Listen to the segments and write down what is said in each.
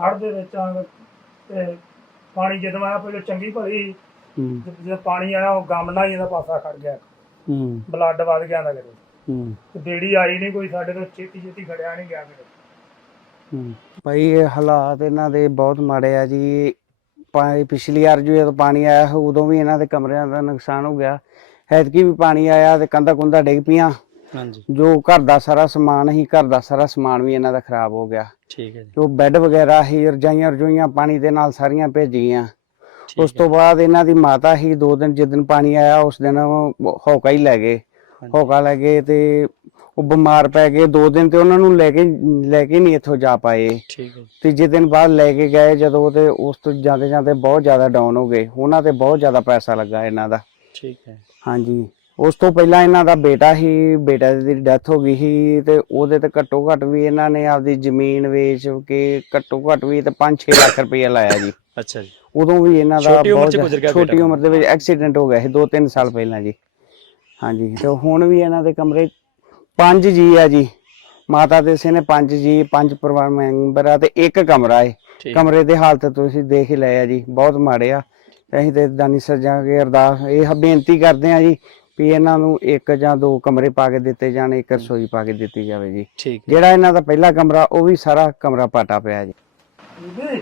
ਹੜ੍ਹ ਦੇ ਵਿੱਚ ਆ ਤੇ ਪਾਣੀ ਜਦੋਂ ਆਇਆ ਪਹਿਲਾਂ ਚੰਗੀ ਭਲੀ ਹੂੰ। ਜਦੋਂ ਪਾਣੀ ਆਇਆ ਉਹ ਗਮਲਾ ਹੀ ਇਹਦਾ ਪਾਸਾ ਖੜ ਗਿਆ। ਹੂੰ। ਬਲੱਡ ਵੱਧ ਗਿਆ ਦਾ ਕਿਤੇ। ਹੂੰ। ਤੇ ਬੇੜੀ ਆਈ ਨਹੀਂ ਕੋਈ ਸਾਡੇ ਤੋਂ ਛੇਤੀ ਛੇਤੀ ਖੜਿਆ ਨਹੀਂ ਗਿਆ ਕਿਤੇ। ਹੂੰ। ਭਾਈ ਇਹ ਹਾਲਾਤ ਇਹਨਾਂ ਦੇ ਬਹੁਤ ਮਾੜੇ ਆ ਜੀ। ਪਾਣੀ ਪਿਛਲੀ ਵਾਰ ਜਦੋਂ ਪਾਣੀ ਆਇਆ ਉਦੋਂ ਵੀ ਇਹਨਾਂ ਦੇ ਕਮਰਿਆਂ ਦਾ ਨੁਕਸਾਨ ਹੋ ਗਿਆ। ਐਤਕੀ ਵੀ ਪਾਣੀ ਆਇਆ ਤੇ ਕੰਧਾ ਕੁੰਧਾ ਡਿੱਗ ਪਈਆਂ। ਹਾਂਜੀ। ਜੋ ਘਰ ਦਾ ਸਾਰਾ ਸਮਾਨ ਹੀ ਘਰ ਦਾ ਸਾਰਾ ਸਮਾਨ ਵੀ ਇਹਨਾਂ ਦਾ ਖਰਾਬ ਹੋ ਗਿਆ। ਠੀਕ ਹੈ ਜੀ। ਜੋ ਬੈੱਡ ਵਗੈਰਾ ਹੀ ਰਜਾਈਆਂ ਰਜੋਈਆਂ ਪਾਣੀ ਦੇ ਨਾਲ ਸਾਰੀਆਂ ਭੇਜ ਗਈਆਂ ਉਸ ਤੋਂ ਬਾਅਦ ਇਹਨਾਂ ਦੀ ਮਾਤਾ ਹੀ ਦੋ ਦਿਨ ਜਿਸ ਦਿਨ ਪਾਣੀ ਆਇਆ ਉਸ ਦਿਨ ਹੌਕਾ ਹੀ ਲੈ ਗਏ। ਹੌਕਾ ਲੈ ਗਏ ਤੇ ਉਹ ਬਿਮਾਰ ਪੈ ਗਏ। ਦੋ ਦਿਨ ਤੇ ਉਹਨਾਂ ਨੂੰ ਲੈ ਕੇ ਲੈ ਕੇ ਨਹੀਂ ਇੱਥੋਂ ਜਾ ਪਾਏ। ਠੀਕ ਹੈ ਤੀਜੇ ਦਿਨ ਬਾਅਦ ਲੈ ਕੇ ਗਏ ਜਦੋਂ ਤੇ ਉਸ ਤੋਂ ਜਾਂਦੇ ਜਾਂਦੇ ਬਹੁਤ ਜ਼ਿਆਦਾ ਡਾਊਨ ਹੋ ਗਏ। ਉਹਨਾਂ ਤੇ ਬਹੁਤ ਜ਼ਿਆਦਾ ਪੈਸਾ ਲੱਗਾ ਇਹਨਾਂ ਦਾ। ਠੀਕ ਹੈ। ਹਾਂਜੀ। ਉਸ ਤੋਂ ਪਹਿਲਾਂ ਇਹਨਾਂ ਦਾ ਬੇਟਾ ਹੀ ਬੇਟਾ ਦੀ ਡੈਥ ਹੋ ਗਈ ਸੀ ਤੇ ਉਹਦੇ ਤੇ ਘੱਟੋ ਘੱਟ ਵੀ ਇਹਨਾਂ ਨੇ ਆਪਦੀ ਜ਼ਮੀਨ ਵੇਚ ਕੇ ਘੱਟੋ ਘੱਟ ਵੀ ਤੇ 5-6 ਲੱਖ ਰੁਪਏ ਲਾਇਆ ਜੀ। ਅੱਛਾ ਜੀ। ਉਦੋਂ ਵੀ ਇਹਨਾਂ ਦਾ ਛੋਟੀ ਉਮਰ 'ਚ ਬਹੁਤ ਛੋਟੀ। ਉਮਰ ਦੇ ਵਿੱਚ ਐਕਸੀਡੈਂਟ ਹੋ ਗਿਆ ਸੀ 2-3 ਸਾਲ ਪਹਿਲਾਂ ਜੀ। ਹਾਂਜੀ ਤੇ ਹੁਣ ਵੀ ਇਹਨਾਂ ਦੇ ਕਮਰੇ ਪੰਜ ਜੀ ਆ ਜੀ। ਮਾਤਾ ਦੇ ਸੇ ਨੇ ਪੰਜ ਜੀ ਪੰਜ ਪਰਿਵਾਰ ਮੈਂਬਰ ਆ ਤੇ ਇੱਕ ਕਮਰਾ ਹੈ। ਕਮਰੇ ਦੇ ਹਾਲਤ ਤੁਸੀਂ ਦੇਖ ਹੀ ਲਏ ਆ ਜੀ ਬਹੁਤ ਮਾੜੇ ਆ। ਅਸੀਂ ਤੇ ਦਾਨੀ ਸੱਜਾਂ ਕੇ ਅਰਦਾਸ ਇਹ ਬੇਨਤੀ ਕਰਦੇ ਆ ਜੀ ਵੀ ਇਹਨਾਂ ਨੂੰ ਇੱਕ ਜਾਂ ਦੋ ਕਮਰੇ ਪਾ ਕੇ ਦਿੱਤੇ ਜਾਣ ਇੱਕ ਰਸੋਈ ਪਾ ਕੇ ਦਿੱਤੀ ਜਾਵੇ ਜੀ। ਠੀਕ ਜਿਹੜਾ ਇਹਨਾਂ ਦਾ ਪਹਿਲਾ ਕਮਰਾ ਉਹ ਵੀ ਸਾਰਾ ਕਮਰਾ ਪਾਟਾ ਪਿਆ ਜੀ। ਬੀਬੀ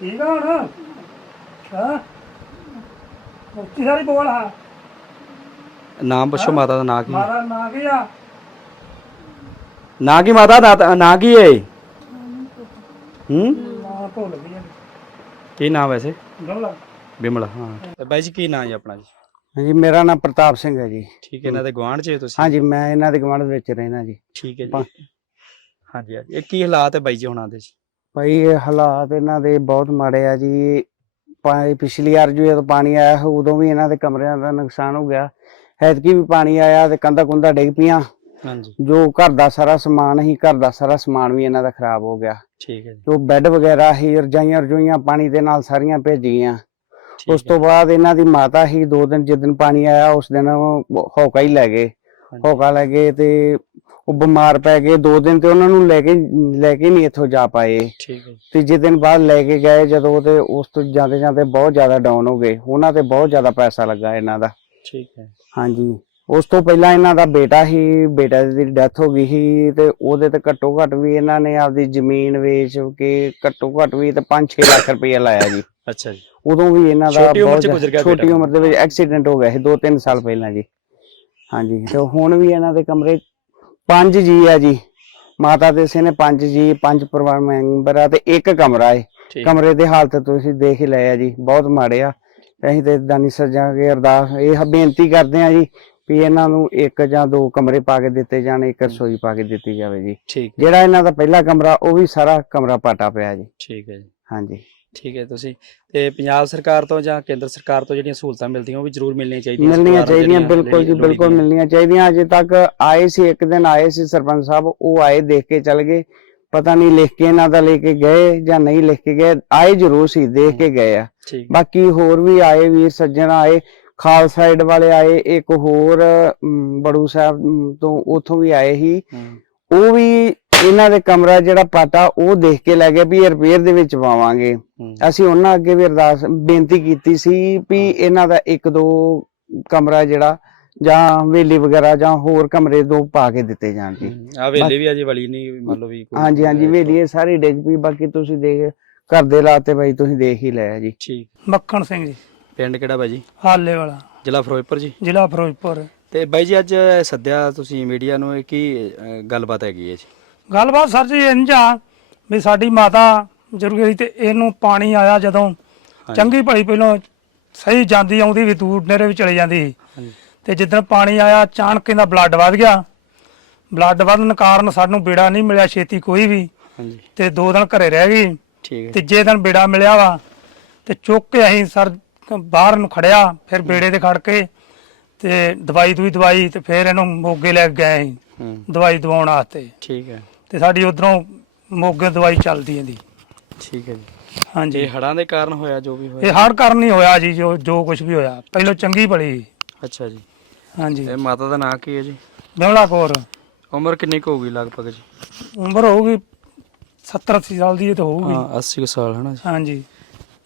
ਠੀਕ ਆ ਹੁਣ? ਹਾਂ? ਉੱਚੀ ਸਾਰੀ ਬੋਲ ਹਾਂ ਨਾਮ ਪੁੱਛੋ ਮਾਤਾ ਦਾ ਨਾਂ ਕੀ? ਮਾਰਾ ਨਾਂ ਕੀ ਆ? ਨਾਂ ਕੀ ਮਾਤਾ ਦਾ? ਨਾਂ ਕੀ ਹੈ ਹੂੰ? ਨਾਂ ਭੁੱਲ ਗਈ ਕੀ ਨਾਮ ਵੈਸੇ? ਗਮਲਾ ਬਿਮਲ ਹਾਂ। ਤੇ ਬਾਈ ਜੀ ਕੀ ਨਾਂ ਹੈ ਆਪਣਾ ਜੀ? ਹਾਂਜੀ ਮੇਰਾ ਨਾਮ ਪ੍ਰਤਾਪ ਸਿੰਘ ਹੈ ਜੀ। ਠੀਕ ਹੈ ਇਹਨਾਂ ਦੇ ਗਵਾਂਢ ਚ ਹੋ ਤੁਸੀਂ? ਹਾਂਜੀ ਮੈਂ ਇਹਨਾਂ ਦੇ ਗਵਾਂਢ ਵਿੱਚ ਰਹਿਣਾ ਜੀ। ਠੀਕ ਹੈ ਪਾ- ਜੀ ਹਾਂਜੀ ਹਾਂਜੀ। ਇਹ ਕੀ ਹਾਲਾਤ ਹੈ ਬਾਈ ਜੀ ਹੁਣਾਂ ਦੇ ਜੀ? ਭਾਈ ਇਹ ਹਾਲਾਤ ਇਹਨਾਂ ਦੇ ਬਹੁਤ ਮਾੜੇ ਆ ਜੀ। ਪਾ- ਪਿਛਲੀ ਵਾਰ ਜਦੋਂ ਪਾਣੀ ਆਇਆ ਸੀ, ਉਦੋਂ ਵੀ ਇਹਨਾਂ ਦੇ ਕਮਰਿਆਂ ਦਾ ਨੁਕਸਾਨ ਹੋ ਗਿਆ। ਐਤਕੀ ਵੀ ਪਾਣੀ ਆਇਆ ਤੇ ਕੰਧਾ ਕੁੰਧਾ ਡਿੱਗ ਪਈਆਂ। ਹਾਂਜੀ। ਜੋ ਘਰ ਦਾ ਸਾਰਾ ਸਮਾਨ ਹੀ ਘਰ ਦਾ ਸਾਰਾ ਸਮਾਨ ਵੀ ਇਹਨਾਂ ਦਾ ਖਰਾਬ ਹੋ ਗਿਆ। ਠੀਕ ਹੈ ਜੀ। ਜੋ ਬੈੱਡ ਵਗੈਰਾ ਹੀ ਰਜਾਈਆਂ ਰਜੋਈਆਂ ਪਾਣੀ ਦੇ ਨਾਲ ਸਾਰੀਆਂ ਭੇਜ ਗਈਆਂ। ਉਸ ਤੋਂ। ਬਾਅਦ ਇਹਨਾਂ ਦੀ ਮਾਤਾ ਹੀ ਦੋ ਦਿਨ ਜਿਸ ਦਿਨ ਪਾਣੀ ਆਇਆ ਉਸ ਦਿਨ ਉਹ ਹੌਕਾ ਹੀ ਲੈ ਗਏ। ਹੌਕਾ ਲੈ ਗਏ ਤੇ ਉਹ ਬਿਮਾਰ ਪੈ ਗਏ। ਦੋ ਦਿਨ ਤੇ ਉਹਨਾਂ ਨੂੰ ਲੈ ਕੇ ਲੈ ਕੇ ਨਹੀਂ ਇੱਥੋਂ ਜਾ ਪਾਏ। ਠੀਕ ਹੈ ਜੀ। ਤੀਜੇ ਦਿਨ ਬਾਅਦ ਲੈ ਕੇ ਗਏ ਜਦੋਂ ਤੇ ਉਸ ਤੋਂ ਜਾਂਦੇ ਜਾਂਦੇ ਬਹੁਤ ਜ਼ਿਆਦਾ ਡਾਊਨ ਹੋ ਗਏ। ਉਹਨਾਂ ਤੇ ਬਹੁਤ ਜ਼ਿਆਦਾ ਪੈਸਾ ਲੱਗਾ ਇਹਨਾਂ ਦਾ। ਠੀਕ ਹੈ। ਹਾਂਜੀ। ਉਸ ਤੋਂ ਪਹਿਲਾਂ ਇਹਨਾਂ ਦਾ ਬੇਟਾ ਹੀ ਬੇਟਾ ਦੀ ਡੈਥ ਹੋ ਗਈ ਸੀ ਤੇ ਉਹਦੇ ਤੇ ਘੱਟੋ ਘੱਟ ਵੀ ਇਹਨਾਂ ਨੇ ਆਪਦੀ ਜ਼ਮੀਨ ਵੇਚ ਕੇ ਘੱਟੋ ਘੱਟ ਵੀ ਤੇ 5-6 ਲੱਖ ਰੁਪਏ ਲਾਇਆ ਜੀ। ਅੱਛਾ ਜੀ। ਉਦੋਂ ਵੀ ਇਹਨਾਂ ਦਾ ਛੋਟੀ ਉਮਰ 'ਚ ਬਹੁਤ ਗੁਜ਼ਰ ਗਿਆ ਛੋਟੀ ਬੇਟਾ। ਉਮਰ ਦੇ ਵਿੱਚ ਐਕਸੀਡੈਂਟ ਹੋ ਗਿਆ ਸੀ 2-3 ਸਾਲ ਪਹਿਲਾਂ ਜੀ। ਹਾਂਜੀ ਤੇ ਹੁਣ ਵੀ ਇਹਨਾਂ ਦੇ ਕਮਰੇ ਪੰਜ ਜੀ ਆ ਜੀ। ਮਾਤਾ ਦੇ ਸੇ ਨੇ ਪੰਜ ਜੀ ਪੰਜ ਪਰਿਵਾਰ ਮੈਂਬਰ ਆ ਤੇ ਇੱਕ ਕਮਰਾ ਹੈ ਠੀਕ। ਕਮਰੇ ਦੇ ਹਾਲਤ ਤੁਸੀਂ ਦੇਖ ਹੀ ਲਏ ਆ ਜੀ ਬਹੁਤ ਮਾੜੇ ਆ। ਤੇ ਅਸੀਂ ਤੇ ਦਾਨੀ ਸੱਜਾਂ ਕੇ ਅਰਦਾਸ ਇਹ ਬੇਨਤੀ ਕਰਦੇ ਆ ਜੀ ਵੀ ਇਹਨਾਂ ਨੂੰ ਇੱਕ ਜਾਂ ਦੋ ਕਮਰੇ ਪਾ ਕੇ ਦਿੱਤੇ ਜਾਣ ਇੱਕ ਰਸੋਈ ਪਾ ਕੇ ਦਿੱਤੀ ਜਾਵੇ ਜੀ। ਠੀਕ ਜਿਹੜਾ ਇਹਨਾਂ ਦਾ ਪਹਿਲਾ ਕਮਰਾ ਉਹ ਵੀ ਸਾਰਾ ਕਮਰਾ ਪਾਟਾ ਪਿਆ ਜੀ। ਠੀਕ ਹੈ ਜੀ। ਹਾਂਜੀ। ਠੀਕ ਹੈ ਤੁਸੀਂ। ਤੇ ਪੰਜਾਬ ਸਰਕਾਰ ਤੋਂ ਜਾਂ ਕੇਂਦਰ ਸਰਕਾਰ ਤੋਂ ਜਿਹੜੀਆਂ ਸਹੂਲਤਾਂ ਮਿਲਦੀਆਂ ਉਹ ਵੀ ਜ਼ਰੂਰ ਮਿਲਣੀਆਂ ਚਾਹੀਦੀਆਂ ਮਿਲਣੀਆਂ ਚਾਹੀਦੀਆਂ ਬਿਲਕੁਲ ਜੀ। ਬਿਲਕੁਲ ਮਿਲਣੀਆਂ ਚਾਹੀਦੀਆਂ। ਅਜੇ ਤੱਕ ਆਏ ਸੀ ਇੱਕ ਦਿਨ ਆਏ ਸੀ ਸਰਪੰਚ ਸਾਹਿਬ ਉਹ ਆਏ ਦੇਖ ਕੇ ਚਲ ਗਏ। ਪਤਾ ਨਹੀਂ ਲਿਖ ਕੇ ਇਹਨਾਂ ਦਾ ਲੈ ਕੇ ਗਏ ਜਾਂ ਨਹੀਂ ਲਿਖ ਕੇ ਗਏ ਆਏ ਜ਼ਰੂਰ ਸੀ ਦੇਖ ਕੇ ਗਏ ਆ। ਬਾਕੀ ਹੋਰ ਵੀ ਆਏ ਵੀਰ ਸੱਜਣ ਆਏ ਖਾਲ ਸਾਈਡ ਵਾਲੇ ਆਏ ਇੱਕ ਹੋਰ ਬੜੂ ਸਾਹਿਬ ਤੋਂ ਉਥੋਂ ਵੀ ਆਏ ਸੀ। ਹੂੰ, ਉਹ ਵੀ ਇਹਨਾਂ ਦੇ ਕਮਰਾ ਜਿਹੜਾ ਪਾਟਾ ਉਹ ਦੇਖ ਕੇ ਲੈ ਗਏ ਵੀ ਇਹ ਰਿਪੇਅਰ ਦੇ ਵਿੱਚ ਪਾਵਾਂਗੇ। ਅਸੀਂ ਉਹਨਾਂ ਅੱਗੇ ਵੀ ਅਰਦਾਸ ਬੇਨਤੀ ਕੀਤੀ ਸੀ ਵੀ ਇਹਨਾਂ ਦਾ ਇੱਕ ਦੋ ਕਮਰਾ ਜਿਹੜਾ ਜਾਂ ਵੇਲੀ ਵਗੈਰਾ ਜਾਂ ਹੋਰ ਕਮਰੇ ਦੋ ਪਾ ਕੇ ਦਿੱਤੇ ਜਾਣ ਜੀ। ਆਹ ਵੇਲੇ ਵੀ ਅਜੇ ਵਲੀ ਨਹੀਂ ਮੰਨ ਲਓ ਵੀ ਕੋਈ- ਹਾਂਜੀ ਹਾਂਜੀ ਵੇਲੀ ਇਹ ਸਾਰੀ ਡਿੱਗ ਪਈ ਬਾਕੀ ਤੁਸੀਂ ਦੇਖ ਘਰ ਦੇ ਲਾਤੇ ਬਾਈ ਤੁਸੀਂ ਦੇਖ ਹੀ ਲਿਆ ਜੀ। ਠੀਕ। ਮੱਖਣ ਸਿੰਘ ਜੀ। ਪਿੰਡ ਕਿਹੜਾ ਬਾਈ ਜੀ? ਹਾਲੇ ਵਾਲਾ। ਜ਼ਿਲ੍ਹਾ ਫਿਰੋਜ਼ਪੁਰ ਜੀ? ਜ਼ਿਲ੍ਹਾ ਫਿਰੋਜ਼ਪੁਰ। ਤੇ ਬਾਈ ਜੀ ਅੱਜ ਸੱਦਿਆ ਤੁਸੀਂ ਮੀਡੀਆ ਨੂੰ ਇਹ ਕੀ ਗੱਲਬਾਤ ਹੈਗੀ ਹੈ ਜੀ? ਗੱਲਬਾਤ ਸਰ ਜੀ ਇੰਝ ਆ ਵੀ ਸਾਡੀ ਮਾਤਾ ਜ਼ਰੂਰ ਤੇ ਇਹਨੂੰ ਪਾਣੀ ਆਇਆ ਜਦੋਂ। ਚੰਗੀ ਭਲੀ ਪਹਿਲਾਂ ਸਹੀ ਜਾਂਦੀ ਆਉਂਦੀ ਵੀ ਦੂਰ ਨੇਰੇ ਵੀ ਚਲੇ ਜਾਂਦੀ ਸੀ। ਤੇ ਜਿੱਦਣ ਪਾਣੀ ਆਇਆ ਅਚਾਨਕ ਇਹਦਾ ਬਲੱਡ ਵੱਧ ਗਿਆ। ਬਲੱਡ ਵਧਣ ਕਾਰਨ ਸਾਨੂੰ ਬੇੜਾ ਨਹੀਂ ਮਿਲਿਆ ਛੇਤੀ ਕੋਈ ਵੀ। ਹਾਂਜੀ। ਤੇ ਦੋ ਦਿਨ ਘਰੇ ਰਹਿ ਗਈ। ਠੀਕ ਹੈ ਤੀਜੇ ਦਿਨ ਬੇੜਾ ਮਿਲਿਆ ਵਾ। ਤੇ ਚੁੱਕ ਕੇ ਅਸੀਂ ਸਰ ਬਾਹਰ ਨੂੰ ਖੜਿਆ ਫਿਰ ਬੇੜੇ ਤੇ ਖੜ ਕੇ ਤੇ ਦਵਾਈ ਦੂਈ ਦਵਾਈ ਤੇ ਫਿਰ ਇਹਨੂੰ ਮੋਗੇ ਲੈ ਕੇ ਗਏ ਅਸੀਂ। ਹੂੰ। ਦਵਾਈ ਦਵਾਉਣ ਵਾਸਤੇ। ਠੀਕ ਹੈ। ਤੇ ਸਾਡੀ ਉਧਰੋਂ ਮੋਗੇ ਦਵਾਈ ਚੱਲਦੀ ਇਹਦੀ ਠੀਕ ਹੈ ਜੀ। ਹਾਂਜੀ। ਇਹ ਹੜਾਂ ਦੇ ਕਾਰਨ ਹੋਇਆ ਜੋ ਵੀ ਹੋਇਆ? ਇਹ ਹੜ ਕਾਰਨ ਹੀ ਹੋਇਆ ਜੀ ਜੋ ਜੋ ਕੁਝ ਵੀ ਹੋਇਆ। ਪਹਿਲਾਂ ਚੰਗੀ ਭਲੀ। ਸੀ। ਅੱਛਾ ਜੀ। ਹਾਂਜੀ। ਇਹ ਮਾਤਾ ਦਾ ਨਾਂ ਕੀ ਹੈ ਜੀ? ਬਿਮਲਾ ਕੌਰ। ਉਮਰ ਕਿੰਨੀ ਕੁ ਹੋਊਗੀ ਲਗਭਗ ਜੀ? ਉਮਰ ਹੋਊਗੀ 70 80 ਸਾਲ ਦੀ ਇਹ ਤਾਂ ਹੋਊਗੀ। ਹਾਂ 80 ਕੁ ਸਾਲ ਹਨਾ ਜੀ? ਹਾਂਜੀ।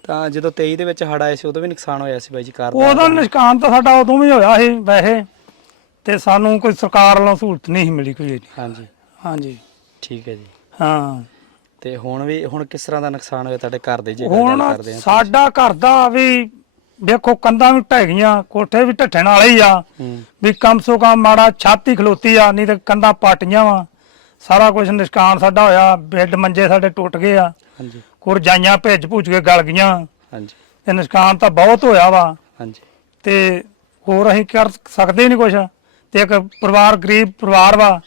ਤਾਂ ਜਦੋਂ 23 ਦੇ ਵਿੱਚ ਹੜ ਆਏ ਸੀ ਉਦੋਂ ਵੀ ਨੁਕਸਾਨ ਹੋਇਆ ਸੀ ਬਾਈ ਜੀ ਕਾਰ ਦਾ ਉਹਦਾ ਨਿਸ਼ਕਾਨ ਤਾਂ ਸਾਡਾ ਉਦੋਂ ਵੀ ਹੋਇਆ ਸੀ ਵੈਸੇ। ਤੇ ਸਾਨੂੰ ਕੋਈ ਸਰਕਾਰ ਵੱਲੋਂ ਸਹੂਲਤ ਨਹੀਂ ਸੀ ਮਿਲੀ ਕੋਈ ਇਹਦੀ। ਹਾਂਜੀ। ਹਾਂਜੀ। ਠੀਕ ਹੈ ਜੀ। ਹਾਂ। ਤੇ ਹੁਣ ਵੀ ਹੁਣ ਕਿਸ ਤਰ੍ਹਾਂ ਦਾ ਨੁਕਸਾਨ ਹੋਇਆ ਤੁਹਾਡੇ ਘਰ ਦੇ ਜੇ ਹੁਣ ਗੱਲ ਕਰਦੇ ਆ ਸਾਡਾ ਘਰ ਦਾ ਵੀ ਵੇਖੋ ਕੰਧਾਂ ਵੀ ਢਹਿ ਗਈਆਂ ਕੋਠੇ ਵੀ ਢੱਠਣ ਵਾਲੇ ਹੀ ਆ। ਹੂੰ। ਵੀ ਕਮ ਸੋ ਕਮ ਮਾੜਾ ਛਾਤੀ ਖਲੋਤੀ ਆ ਨਹੀਂ ਤੇ ਕੰਧਾਂ ਪਾਟੀਆਂ ਵਾ। ਸਾਰਾ ਕੁਝ ਨਿਸ਼ਕਾਨ ਸਾਡਾ ਹੋਇਆ ਬੈੱਡ ਮੰਜੇ ਸਾਡੇ ਟੁੱਟ ਗਏ ਆ। ਹਾਂਜੀ। ਕੁਰਜਾਈਆਂ ਭੇਜ ਭੂਜ ਕੇ ਗਲ ਗਈਆਂ। ਹਾਂਜੀ। ਤੇ ਨਿਸ਼ਕਾਨ ਤਾਂ ਬਹੁਤ ਹੋਇਆ ਵਾ। ਹਾਂਜੀ। ਤੇ ਹੋਰ ਅਸੀਂ ਕਰ ਸਕਦੇ ਨਹੀਂ ਕੁਛ। ਤੇ ਇੱਕ ਪਰਿਵਾਰ ਗਰੀਬ ਪਰਿਵਾਰ ਵਾ।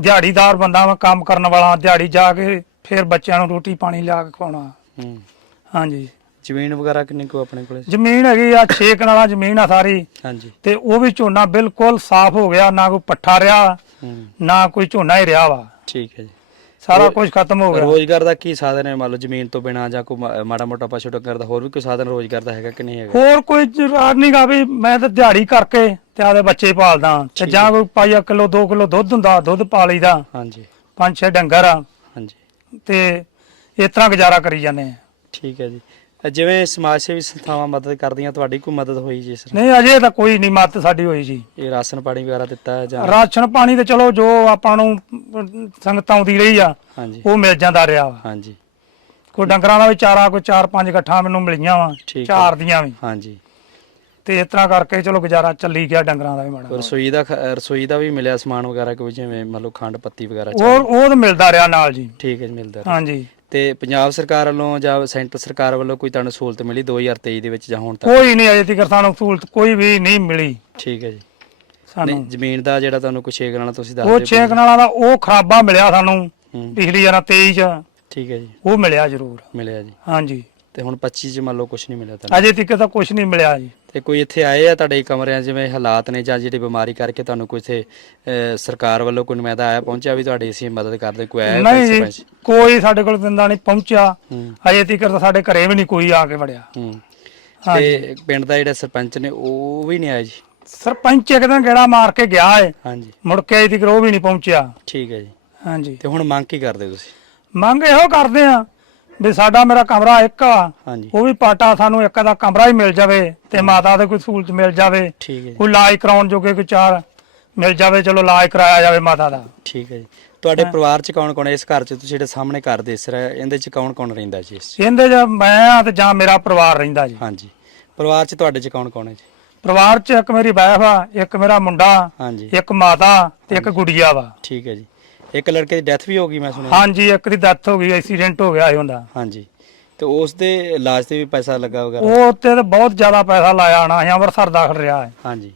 ਦਿਹਾੜੀਦਾਰ ਬੰਦਾ ਵਾ ਕੰਮ ਕਰਨ ਵਾਲਾ ਦਿਹਾੜੀ ਜਾ ਕੇ ਫਿਰ ਬੱਚਿਆਂ ਨੂੰ ਰੋਟੀ ਪਾਣੀ ਲਿਆ ਕੇ ਖਵਾਉਣਾ। ਹੂੰ। ਹਾਂਜੀ। ਜ਼ਮੀਨ ਵਗੈਰਾ ਕਿੰਨੀ ਕੋ ਆਪਣੇ ਕੋਲੇ? ਜ਼ਮੀਨ ਹੈਗੀ ਆ 6 ਕਨਾਲਾਂ ਜ਼ਮੀਨ ਆ ਸਾਰੀ। ਹਾਂਜੀ। ਤੇ ਉਹ ਵੀ ਝੋਨਾ ਬਿਲਕੁਲ ਸਾਫ਼ ਹੋ ਗਿਆ ਨਾ ਕੋਈ ਪੱਠਾ ਰਿਹਾ ਨਾ ਕੋਈ ਝੋਨਾ ਹੀ ਰਿਹਾ ਵਾ। ਠੀਕ ਹੈ ਜੀ। ਸਾਰਾ ਕੁਝ ਖਤਮ ਹੋ ਗਿਆ। ਰੋਜ਼ਗਾਰ ਦਾ ਕੀ ਸਾਧਨ ਹੈ? ਮੰਨ ਲਓ ਜ਼ਮੀਨ ਤੋਂ ਬਿਨਾ ਜਾਂ ਕੋਈ ਮਾ- ਮਾੜਾ ਮੋਟਾ ਪਸ਼ੂ ਡੰਗਰ ਦਾ ਹੋਰ ਵੀ ਕੋਈ ਸਾਧਨ ਰੋਜ਼ਗਾਰ ਦਾ ਹੈਗਾ ਕਿ ਨਹੀਂ ਹੈਗਾ? ਹੋਰ ਕੋਈ ਜਰਾਰ ਨਹੀਂ ਗਾ ਵੀ ਮੈਂ ਤਾਂ ਦਿਹਾੜੀ ਕਰਕੇ ਤੇ ਆਦੇ ਬੱਚੇ ਪਾਲਦਾ। ਤੇ ਜਾਂ ਕੋਈ ਪਾਈਆ ਕਿਲੋ 2 ਕਿਲੋ ਦੁੱਧ ਹੁੰਦਾ ਦੁੱਧ ਪਾ ਲਈਦਾ। ਹਾਂਜੀ। ਪੰਜ ਛੇ ਡੰਗਰ ਆ। ਹਾਂਜੀ। ਤੇ ਇਸ ਤਰ੍ਹਾਂ ਗੁਜ਼ਾਰਾ ਕਰੀ ਜਾਂਦੇ ਆ। ਠੀਕ ਹੈ ਜੀ। ਜਿਵੇਂ ਸਮਾਜ ਸੇਵੀ ਸੰਸਥਾਵਾਂ ਮਦਦ ਕਰਦੀਆਂ ਤੁਹਾਡੀ ਕੋਈ ਮਦਦ ਹੋਈ ਜੀ ਸਰ ਨਹੀਂ ਅਜੇ ਤਾਂ ਕੋਈ ਨਹੀਂ ਮੱਤ ਸਾਡੀ ਹੋਈ ਜੀ। ਇਹ ਰਾਸ਼ਨ ਪਾਣੀ ਵਗੈਰਾ ਦਿੱਤਾ ਜਾਂ ਰਾਸ਼ਨ ਪਾਣੀ ਤੇ ਚਲੋ ਜੋ ਆਪਾਂ ਨੂੰ ਅਮ, ਸੰਗਤ ਆਉਂਦੀ ਰਹੀ ਆ ਹਾਂਜੀ। ਉਹ ਮਿਲ ਜਾਂਦਾ ਰਿਹਾ ਵਾ। ਹਾਂਜੀ। ਕੋਈ ਡੰਗਰਾਂ ਦਾ ਵੀ ਚਾਰਾ ਕੋਈ ਚਾਰ ਪੰਜ ਇਕੱਠਾ ਮੈਨੂੰ ਮਿਲੀਆਂ ਵਾ ਠੀਕ। ਚਾਰ ਦੀਆਂ ਵੀ। ਹਾਂਜੀ। ਤੇ ਇਸ ਤਰ੍ਹਾਂ ਕਰਕੇ ਚਲੋ ਗੁਜ਼ਾਰਾ ਚੱਲੀ ਗਿਆ ਡੰਗਰਾਂ ਦਾ ਵੀ ਮਾੜਾ ਰਸੋਈ ਦਾ ਖ- ਰਸੋਈ ਦਾ ਵੀ ਮਿਲਿਆ ਸਮਾਨ ਵਗੈਰਾ ਕੋਈ ਜਿਵੇਂ ਮੰਨ ਲਓ ਖੰਡ ਪੱਤੀ ਵਗੈਰਾ ਉਹ ਉਹ ਤਾਂ ਮਿਲਦਾ ਰਿਹਾ ਨਾਲ ਜੀ। ਠੀਕ ਹੈ ਜੀ ਮਿਲਦਾ ਰਿਹਾ। ਹਾਂਜੀ। ਤੇ ਪੰਜਾਬ ਸਰਕਾਰ ਵੱਲੋਂ ਜਾਂ ਸੈਂਟਰ ਸਰਕਾਰ ਵੱਲੋਂ ਕੋਈ ਤੁਹਾਨੂੰ ਸਹੂਲਤ ਮਿਲੀ 2023 ਦੇ ਵਿੱਚ ਜਾਂ ਹੁਣ ਤੱਕ? ਕੋਈ ਨਹੀਂ ਅਜੇ ਤੱਕ ਸਾਨੂੰ ਸਹੂਲਤ ਕੋਈ ਵੀ ਨਹੀਂ ਮਿਲੀ। ਠੀਕ ਹੈ ਜੀ। ਸਾਨੂੰ ਨਹੀਂ ਜ਼ਮੀਨ ਦਾ ਜਿਹੜਾ ਤੁਹਾਨੂੰ ਕੁਛ ਛੇ ਗਣਾ ਤੁਸੀਂ ਦੱਸ ਉਹ ਦਿਓ ਛੇ ਕਨਾਲਾਂ ਦਾ ਉਹ ਖਰਾਬਾ ਮਿਲਿਆ ਸਾਨੂੰ ਹੂੰ। ਪਿਛਲੀ ਜਰਾ 23 ਚ। ਠੀਕ ਹੈ ਜੀ। ਉਹ ਮਿਲਿਆ ਜ਼ਰੂਰ। ਮਿਲਿਆ ਜੀ। ਹਾਂਜੀ। ਤੇ ਹੁਣ 25 ਚ ਮੰਨ ਲਓ ਕੁਛ ਨਹੀਂ ਮਿਲਿਆ ਤੁਹਾਨੂੰ। ਅਜੇ ਤੱਕ ਤਾਂ ਕੁਝ ਨਹੀਂ ਮਿਲਿਆ ਜੀ। ਤੇ ਕੋਈ ਇੱਥੇ ਆਏ ਆ ਤੁਹਾਡੇ ਕਮਰਿਆਂ ਜਿਵੇਂ ਹਾਲਾਤ ਨੇ ਜਾਂ ਜਿਹੜੀ ਬਿਮਾਰੀ ਕਰਕੇ ਤੁਹਾਨੂੰ ਕੋਈ ਇੱਥੇ ਅਹ, ਸਰਕਾਰ ਵੱਲੋਂ ਕੋਈ ਨੁਮਾਇੰਦਾ ਆਇਆ ਪਹੁੰਚਿਆ ਵੀ ਤੁਹਾਡੀ ਅਸੀਂ ਮਦਦ ਕਰਦੇ ਕੋਈ ਆਇਆ ਨਹੀਂ ਜੀ ਸਰਪੰਚ? ਕੋਈ ਸਾਡੇ ਕੋਲ ਦਿੰਦਾ ਨਹੀਂ ਪਹੁੰਚਿਆ। ਹੂੰ। ਅਜੇ ਤੱਕ ਤਾਂ ਸਾਡੇ ਘਰੇ ਵੀ ਨਹੀਂ ਕੋਈ ਆ ਕੇ ਵੜਿਆ। ਹੂੰ। ਤੇ ਪਿੰਡ ਦਾ ਜਿਹੜਾ ਸਰਪੰਚ ਨੇ ਉਹ ਵੀ ਨਹੀਂ ਆਇਆ ਜੀ? ਸਰਪੰਚ ਇੱਕ ਦਿਨ ਗੇੜਾ ਮਾਰ ਕੇ ਗਿਆ ਏ। ਹਾਂਜੀ ਮੁੜ ਕੇ ਅਜੇ ਤੱਕ ਉਹ ਵੀ ਨਹੀਂ ਪਹੁੰਚਿਆ। ਠੀਕ ਹੈ ਜੀ। ਹਾਂਜੀ ਤੇ ਹੁਣ ਮੰਗ ਕੀ ਕਰਦੇ ਤੁਸੀਂ? ਮੰਗ ਇਹੋ ਕਰਦੇ ਆ ਵੀ ਸਾਡਾ ਮੇਰਾ ਕਮਰਾ ਇੱਕ ਆ ਹਾਂਜੀ। ਉਹ ਵੀ ਪਾਟਾ ਸਾਨੂੰ ਇੱਕ ਦਾ ਕਮਰਾ ਹੀ ਮਿਲ ਜਾਵੇ ਤੇ ਮਾਤਾ ਦੇ ਕੋਈ ਸਹੂਲਤ ਮਿਲ ਜਾਵੇ ਠੀਕ ਹੈ ਜੀ। ਕੋਈ ਇਲਾਜ ਕਰਾਉਣ ਜੋਗੇ ਕੋਈ ਚਾਰ ਮਿਲ ਜਾਵੇ ਚਲੋ ਇਲਾਜ ਕਰਾਇਆ ਜਾਵੇ ਮਾਤਾ ਦਾ। ਠੀਕ ਹੈ ਜੀ। ਤੁਹਾਡੇ ਪਰਿਵਾਰ 'ਚ ਕੌਣ ਕੌਣ ਹੈ? ਇਸ ਘਰ 'ਚ ਤੁਸੀਂ ਜਿਹੜੇ ਸਾਹਮਣੇ ਘਰ ਦਿਸ ਰਿਹਾ ਇਹਦੇ 'ਚ ਕੌਣ ਕੌਣ ਰਹਿੰਦਾ ਜੀ ਇਸ? 'ਚ? ਇਹਦੇ ਚ ਮੈਂ ਆ ਤੇ ਜਾਂ ਮੇਰਾ ਪਰਿਵਾਰ ਰਹਿੰਦਾ ਜੀ। ਹਾਂਜੀ। ਪਰਿਵਾਰ 'ਚ ਤੁਹਾਡੇ 'ਚ ਕੌਣ ਕੌਣ ਹੈ ਜੀ? ਪਰਿਵਾਰ ਚ ਇੱਕ ਮੇਰੀ ਵਾਈਫ ਆ ਇੱਕ ਮੇਰਾ ਮੁੰਡਾ ਹਾਂਜੀ। ਇੱਕ ਮਾਤਾ ਤੇ ਇੱਕ ਗੁੜੀਆ ਵਾ। ਠੀਕ ਹੈ ਜੀ। ਇੱਕ ਲੜਕੇ ਦੀ ਡੈਥ ਵੀ ਹੋ ਗਈ ਮੈਂ ਸੁਣਿਆ। ਹਾਂਜੀ ਇੱਕ ਦੀ ਡੈਥ ਹੋ ਗਈ ਐਕਸੀਡੈਂਟ ਹੋ ਗਿਆ ਸੀ ਉਹਦਾ। ਹਾਂਜੀ। ਤੇ ਉਸ ਦੇ ਇਲਾਜ ਤੇ ਵੀ ਪੈਸਾ ਲੱਗਾ ਵਗੈਰਾ? ਉਹ ਉੱਤੇ ਤੇ ਬਹੁਤ ਜ਼ਿਆਦਾ ਪੈਸਾ ਲਾਇਆ ਆਣਾ ਸੀ ਅੰਮ੍ਰਿਤਸਰ ਦਾਖਲ ਰਿਹਾ ਹੈ। ਹਾਂਜੀ।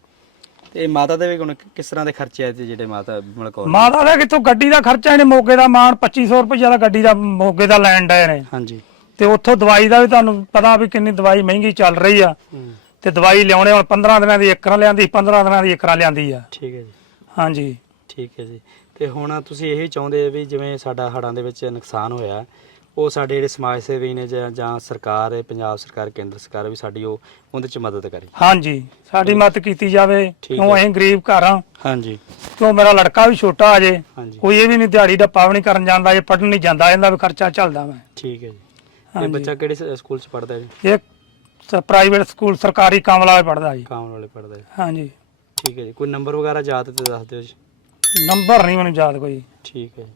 ਤੇ ਮਾਤਾ ਦੇ ਵੀ ਹੁਣ ਕਿਸ ਤਰ੍ਹਾਂ ਦੇ ਖਰਚੇ ਆਏ ਤੇ ਜਿਹੜੇ ਮਾਤਾ ਨੇ? ਮਾਤਾ ਦਾ ਕਿੱਥੋਂ ਗੱਡੀ ਦਾ ਖਰਚਾ ਇਹਨੇ ਮੋਗੇ ਦਾ ਮਾਣ 2500 ਰੁਪਏ ਦਾ ਗੱਡੀ ਦਾ ਮੋਗੇ ਦਾ ਲੈਣ ਡਏ ਨੇ। ਹਾਂਜੀ। ਤੇ ਉੱਥੋਂ ਦਵਾਈ ਦਾ ਵੀ ਤੁਹਾਨੂੰ ਪਤਾ ਵੀ ਕਿੰਨੀ ਦਵਾਈ ਮਹਿੰਗੀ ਚੱਲ ਰਹੀ ਆ। ਤੇ ਦਵਾਈ ਲਿਆਉਣੇ ਹੁਣ 15 ਦਿਨਾਂ ਦੀ ਇੱਕਰਾਂ ਲਿਆਂਦੀ 15 ਦਿਨਾਂ ਦੀ ਇੱਕਰਾਂ ਲਿਆਂਦੀ ਆ। ਠੀਕ ਹੈ ਜੀ। ਹਾਂਜੀ। ਠੀਕ ਹੈ ਜੀ। ਤੇ ਹੁਣ ਤੁਸੀਂ ਇਹੀ ਚਾਹੁੰਦੇ ਵੀ ਜਿਵੇਂ ਸਾਡਾ ਹੜ੍ਹਾਂ ਦੇ ਵਿੱਚ ਨੁਕਸਾਨ ਹੋਇਆ ਉਹ ਸਾਡੇ ਜਿਹੜੇ ਸਮਾਜ ਸੇਵੀ ਨੇ ਜਾਂ ਜਾਂ ਸਰਕਾਰ ਹੈ ਪੰਜਾਬ ਸਰਕਾਰ ਕੇਂਦਰ ਸਰਕਾਰ ਵੀ ਸਾਡੀ ਉਹ ਉਹਦੇ ਚ ਮਦਦ ਕਰੇ। ਹਾਂਜੀ ਸਾਡੀ ਮਦਦ ਕੀਤੀ ਜਾਵੇ। ਠੀਕ ਕਿਉਂ ਹੈ। ਅਸੀਂ ਗਰੀਬ ਘਰ ਆ ਹਾਂਜੀ। ਕਿਉਂ ਮੇਰਾ ਲੜਕਾ ਵੀ ਛੋਟਾ ਅਜੇ? ਹਾਂਜੀ। ਕੋਈ ਇਹ ਵੀ ਨਹੀਂ ਦਿਹਾੜੀ ਦਾ ਪਾਵਣੀ ਕਰਨ ਜਾਂਦਾ ਇਹ ਪੜਨ ਨਹੀਂ ਜਾਂਦਾ ਇਹਦਾ ਵੀ ਖਰਚਾ ਚੱਲਦਾ ਮੈਂ ਠੀਕ ਹੈ ਜੀ। ਇਹ ਹਾਂਜੀ। ਬੱਚਾ ਕਿਹੜੇ ਸ- ਸਕੂਲ ਚ ਪੜਦਾ ਜੀ? ਇਹ ਪ੍ਰਾਈਵੇਟ ਸਕੂਲ ਸਰਕਾਰੀ ਕਮਲਾ ਵਿੱਚ ਪੜਦਾ ਜੀ। ਕਾਮਨ ਵਾਲੇ ਪੜਦਾ ਹੈ ਹਾਂਜੀ। ਠੀਕ ਹੈ ਜੀ। ਕੋਈ ਨੰਬਰ ਵਗੈਰਾ ਯਾਦ ਤੇ ਦੱਸ ਦਿਓ ਜੀ। ਨੰਬਰ ਨਹੀਂ ਮੈਨੂੰ ਯਾਦ ਕੋਈ। ਠੀਕ ਹੈ ਜੀ।